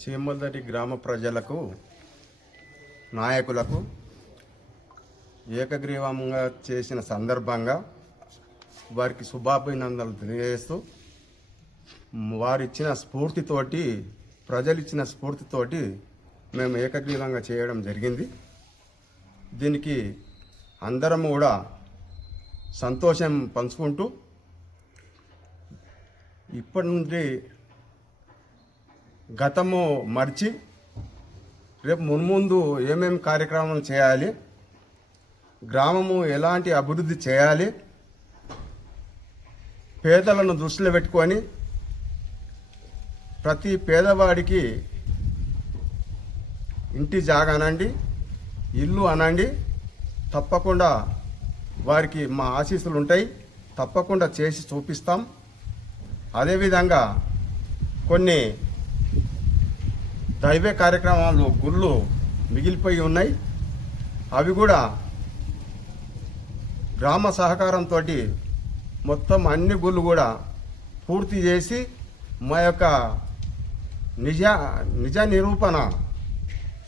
చీమలదటి గ్రామ ప్రజలకు నాయకులకు ఏకగ్రీవంగా చేసిన సందర్భంగా వారికి శుభాభినందనలు తెలియజేస్తూ వారిచ్చిన స్ఫూర్తితోటి ప్రజలు ఇచ్చిన స్ఫూర్తితోటి మేము ఏకగ్రీవంగా చేయడం జరిగింది. దీనికి అందరం కూడా సంతోషం పంచుకుంటూ ఇప్పటి నుండి గతము మర్చి రేపు మున్ముందు ఏమేమి కార్యక్రమాలు చేయాలి గ్రామము ఎలాంటి అభివృద్ధి చేయాలి పేదలను దృష్టిలో పెట్టుకొని ప్రతి పేదవాడికి ఇంటి జాగా అనండి ఇల్లు అనండి తప్పకుండా వారికి మా ఆశీస్సులు ఉంటాయి తప్పకుండా చేసి చూపిస్తాం. అదేవిధంగా కొన్ని దైవ కార్యక్రమాలు గుళ్ళు మిగిలిపోయి ఉన్నాయి. అవి కూడా గ్రామ సహకారంతో మొత్తం అన్ని గుళ్ళు కూడా పూర్తి చేసి మా యొక్క నిజ నిజ నిరూపణ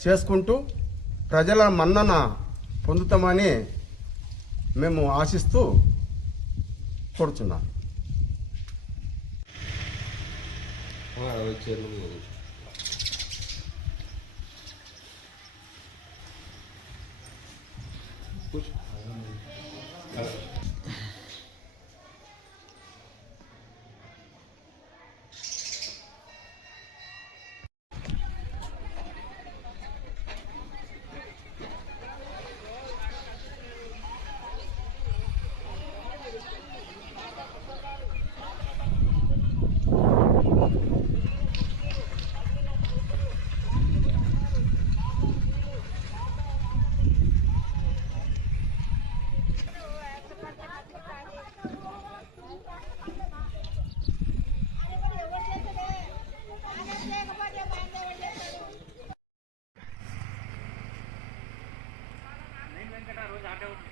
చేసుకుంటూ ప్రజల మన్నన పొందుతామని మేము ఆశిస్తూ కోరుతున్నాం Gut. వెంకట రోజు ఆటే ఉంటుంది